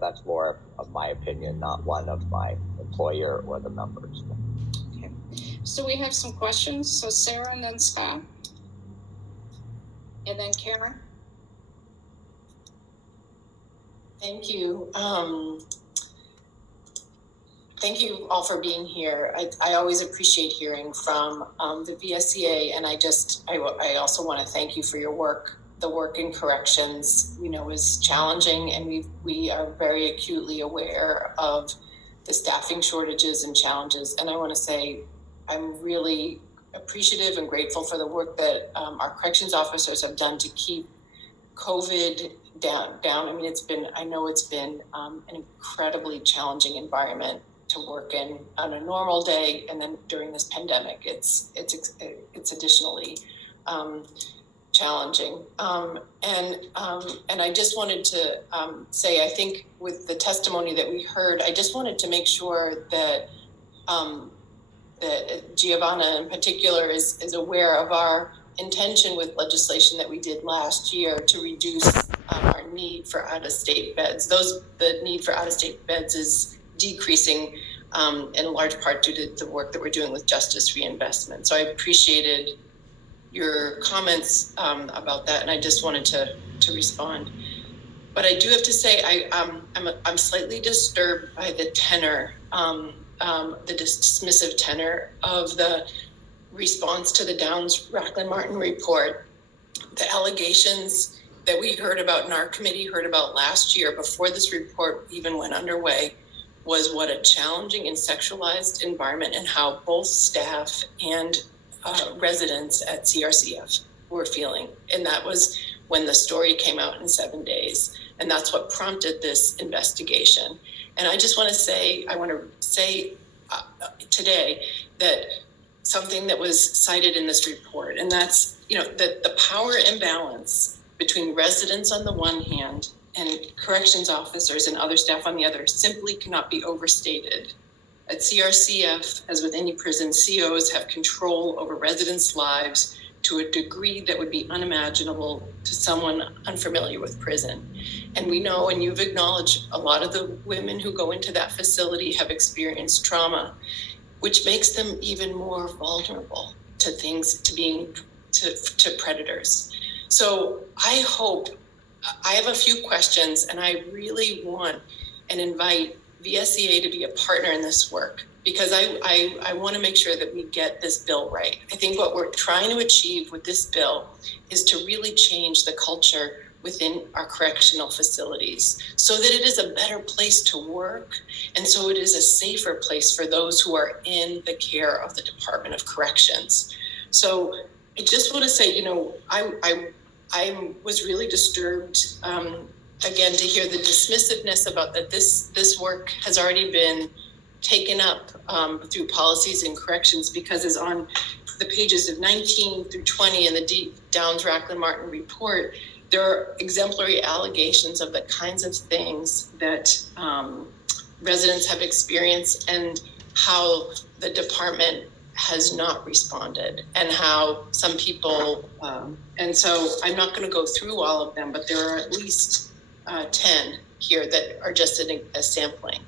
that's more of my opinion, not one of my employer or the members. Okay. So we have some questions. So Sara and then Scott. And then Karen. Thank you. Thank you all for being here. I always appreciate hearing from the VSEA, and I also want to thank you for your work. The work in corrections, is challenging, and we are very acutely aware of the staffing shortages and challenges. And I want to say I'm really appreciative and grateful for the work that our corrections officers have done to keep COVID down. I mean, I know it's been an incredibly challenging environment to work in on a normal day, and then during this pandemic, it's additionally challenging. And I just wanted to say, I think with the testimony that we heard, I just wanted to make sure that that Giovanna in particular is aware of our intention with legislation that we did last year to reduce our need for out-of-state beds. The need for out-of-state beds is decreasing in large part due to the work that we're doing with justice reinvestment. So I appreciated your comments about that, and I just wanted to respond. But I do have to say, I'm slightly disturbed by the tenor, the dismissive tenor of the response to the Downs-Rachlin-Martin report. The allegations that we heard about in our committee, heard about last year before this report even went underway, was what a challenging and sexualized environment, and how both staff and residents at CRCF were feeling. And that was when the story came out in 7 days. And that's what prompted this investigation. And I just want to say, today that something that was cited in this report, and that's, that the power imbalance between residents on the one hand and corrections officers and other staff on the other simply cannot be overstated. At CRCF, as with any prison, COs have control over residents' lives to a degree that would be unimaginable to someone unfamiliar with prison. And we know, and you've acknowledged, a lot of the women who go into that facility have experienced trauma, which makes them even more vulnerable to things, to predators. So I have a few questions, and I really want and invite VSEA to be a partner in this work, because I want to make sure that we get this bill right. I think what we're trying to achieve with this bill is to really change the culture within our correctional facilities so that it is a better place to work, and so it is a safer place for those who are in the care of the Department of Corrections. So I just want to say, I was really disturbed again to hear the dismissiveness about that this work has already been taken up through policies and corrections, because it's on the pages of 19 through 20 in the Downs-Rachlin-Martin report. There are exemplary allegations of the kinds of things that residents have experienced, and how the department has not responded, and how some people, and so I'm not going to go through all of them, but there are at least 10 here that are just a sampling.